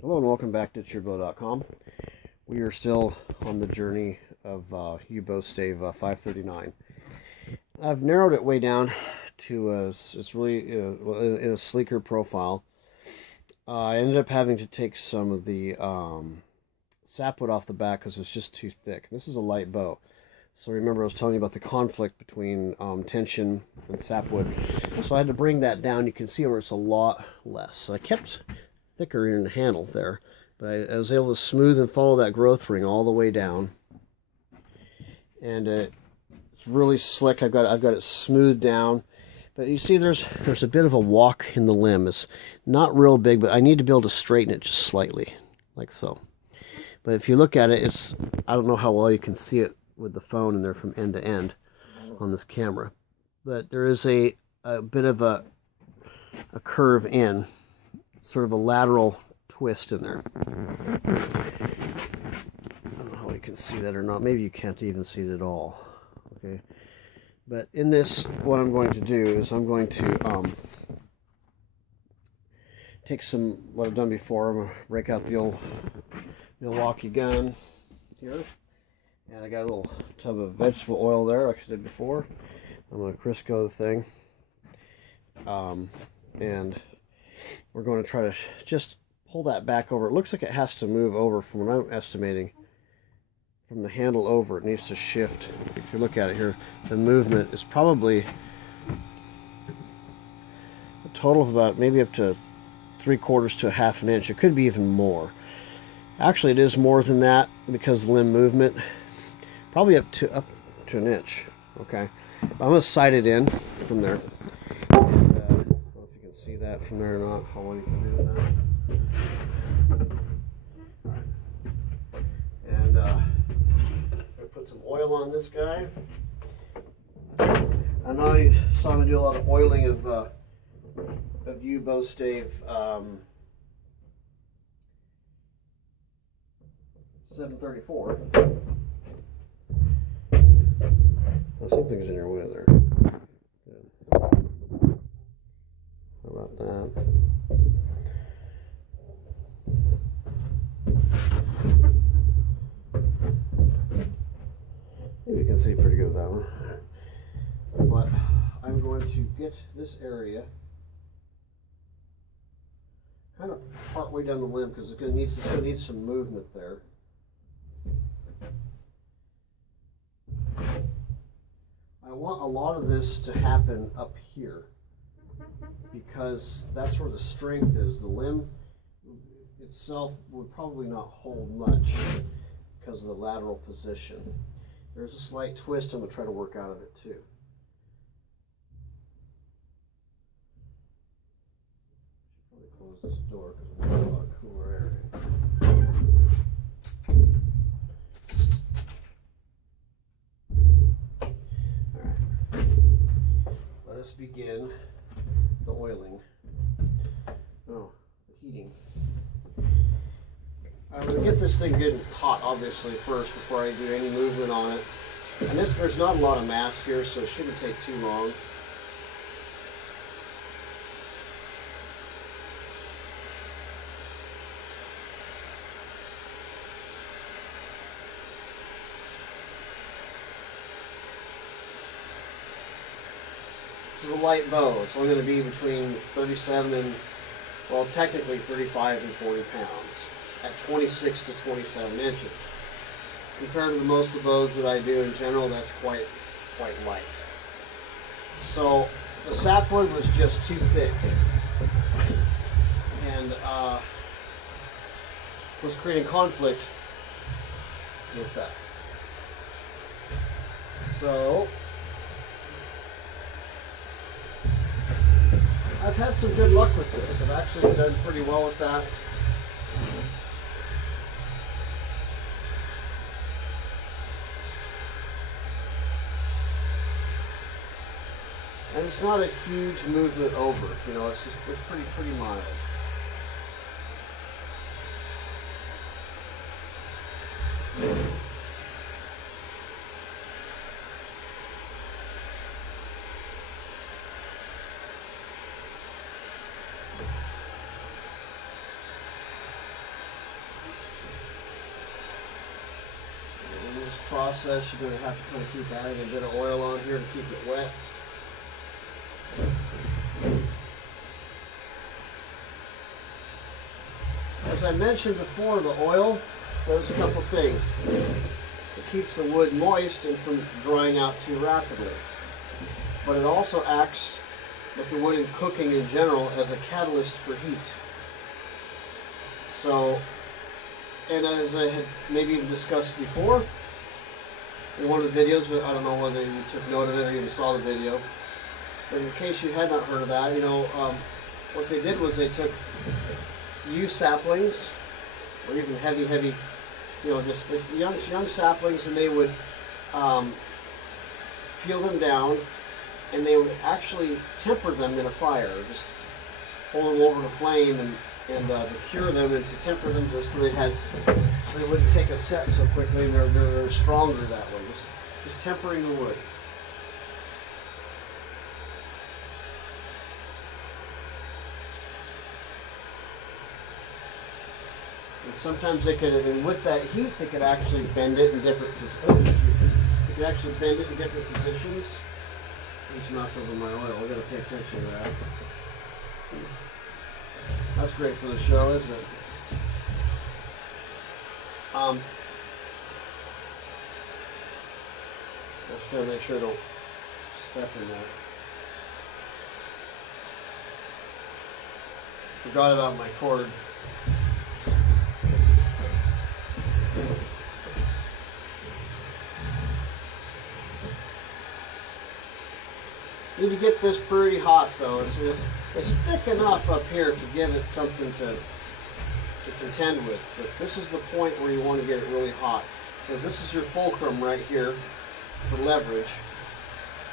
Hello and welcome back to bowstave.com. We are still on the journey of bowstave 539. I've narrowed it way down to it's really in a sleeker profile. I ended up having to take some of the sapwood off the back because it's just too thick. This is a light bow. So remember I was telling you about the conflict between tension and sapwood. So I had to bring that down. You can see where it's a lot less. So I kept thicker in the handle there, but I was able to smooth and follow that growth ring all the way down, and it's really slick. I've got it smoothed down, but you see there's a bit of a walk in the limb. It's not real big, but I need to be able to straighten it just slightly, like so. But if you look at it, I don't know how well you can see it with the phone in there from end to end on this camera, but there is a bit of a curve in, sort of a lateral twist in there. I don't know how you can see that or not. Maybe you can't even see it at all. Okay, but in this, what I'm going to do is I'm going to take some, what I've done before. I'm going to break out the old Milwaukee gun here, and I got a little tub of vegetable oil there like I did before. I'm going to Crisco the thing, and we're going to try to just pull that back over. It looks like it has to move over from what I'm estimating. From the handle over, it needs to shift. If you look at it here, the movement is probably a total of about maybe up to 3/4 to a half an inch. It could be even more. Actually, it is more than that because of limb movement. Probably up to an inch. Okay, I'm going to sight it in from there. See that from there or not, how well you can do that. And I'm going to put some oil on this guy. I know you saw me do a lot of oiling of bowstave 734. Well, something's in your way there. About that. Maybe you can see pretty good with that one. But I'm going to get this area kind of part way down the limb because it's going to need some movement there. I want a lot of this to happen up here, because that's where the strength is. The limb itself would probably not hold much because of the lateral position. There's a slight twist I'm going to try to work out of it too. Should probably close this door because we have a lot of cooler air. Alright, let us begin the oiling. The heating. I'm going to get this thing good and hot, obviously, first before I do any movement on it. And there's not a lot of mass here, so it shouldn't take too long. This is a light bow. It's only going to be between 37 and, well, technically 35 and 40 pounds at 26 to 27 inches. Compared to most of the bows that I do in general, that's quite light. So the sapwood was just too thick and was creating conflict with that. So I've had some good luck with this. I've actually done pretty well with that. And it's not a huge movement over, you know, it's pretty mild. process. You're going to have to kind of keep adding a bit of oil on here to keep it wet. As I mentioned before, the oil does a couple things. It keeps the wood moist and from drying out too rapidly. But it also acts, like the wood in cooking in general, as a catalyst for heat. So, and as I had maybe even discussed before in one of the videos, I don't know whether you took note of it or even saw the video, but in case you had not heard of that, what they did was they took used saplings, or even heavy, just young saplings, and they would peel them down, and they would actually temper them in a fire, just hold them over the flame and to cure them and to temper them so they wouldn't take a set so quickly, and they're stronger that way. Just tempering the wood. And sometimes they could, and with that heat, they could actually bend it in different positions. They could actually bend it in different positions. I just knocked over my oil. We got to pay attention to that. That's great for the show, isn't it? Just gotta make sure I don't step in that. Forgot about my cord. Need to get this pretty hot though. It's thick enough up here to give it something to contend with. But this is the point where you want to get it really hot, because this is your fulcrum right here for leverage.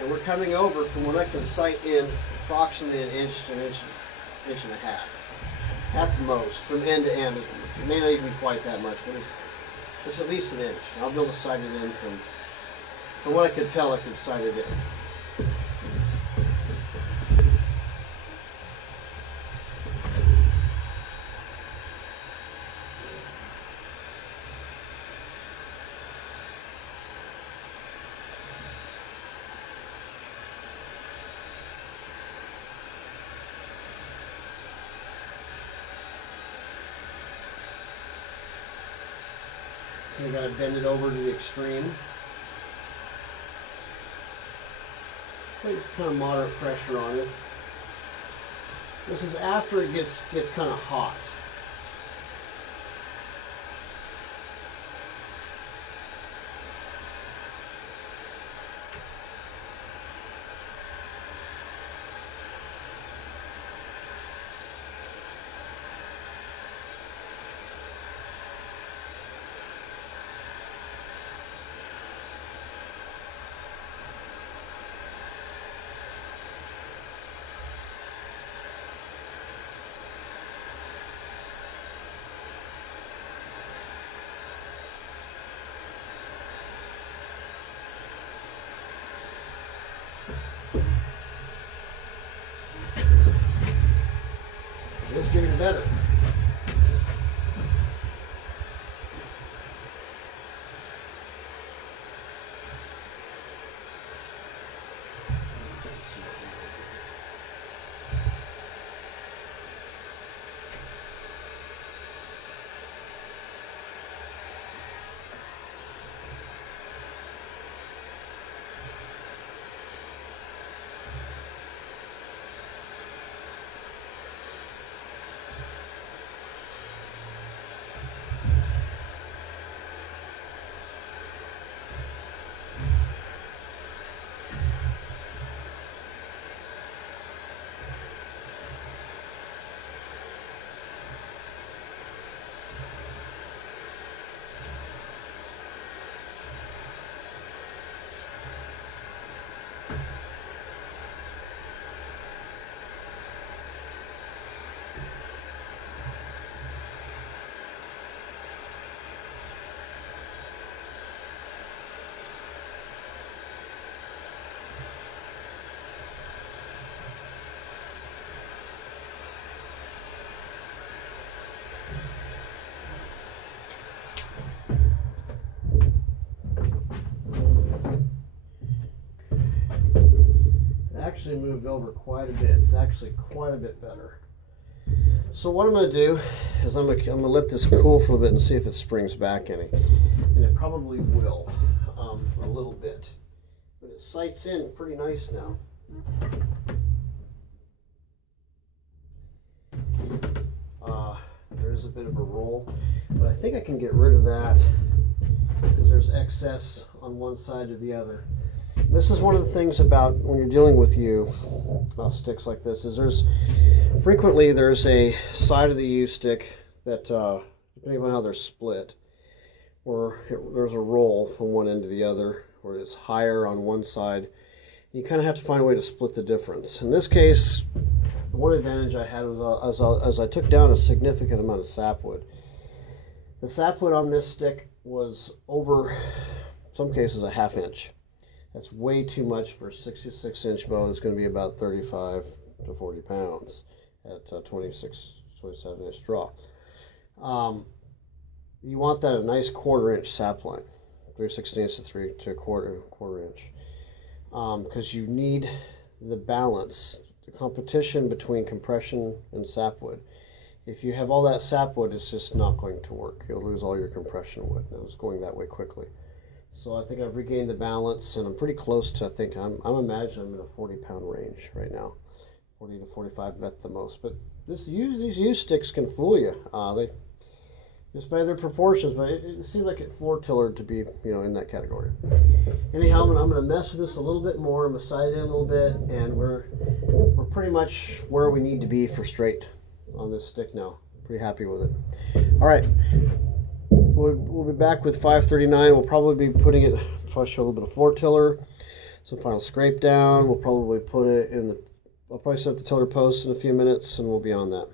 And we're coming over from what I can sight in approximately an inch to an inch and a half at the most, from end to end. It may not even be quite that much, but it's at least an inch. I'll be able to sight it in from what I could tell. I could sight it in. You gotta bend it over to the extreme. Put kind of moderate pressure on it. This is after it gets kind of hot. It's getting better. actually moved over quite a bit. It's actually quite a bit better. So what I'm going to do is I'm going to let this cool for a bit and see if it springs back any. And it probably will, a little bit. But it sights in pretty nice now. There is a bit of a roll, but I think I can get rid of that because there's excess on one side or the other. This is one of the things about when you're dealing with sticks like this, is there's a side of the U stick that, depending on how they're split, or there's a roll from one end to the other, where it's higher on one side. You kind of have to find a way to split the difference. In this case, the one advantage I had was as I took down a significant amount of sapwood. The sapwood on this stick was over, in some cases, a ½ inch. That's way too much for a 66-inch bow that's going to be about 35 to 40 pounds at 27-inch draw. You want that a nice 1/4 inch sapline, 3/16 to a quarter inch, because you need the balance, the competition between compression and sapwood. If you have all that sapwood, it's just not going to work. You'll lose all your compression wood, and it's going that way quickly. So I think I've regained the balance, and I'm pretty close to, I think I'm imagining I'm in a 40-pound range right now, 40 to 45 at the most. But these U sticks can fool you. They just by their proportions, but it seems like it floor-tillered to be, in that category. Anyhow, I'm going to mess with this a little bit more. I'm going to sight in a little bit, and we're pretty much where we need to be for straight on this stick now. Pretty happy with it. All right, we'll be back with 539. We'll probably be putting it, show a little bit of floor tiller, some final scrape down. We'll probably put it in the, I'll probably set the tiller post in a few minutes, and we'll be on that.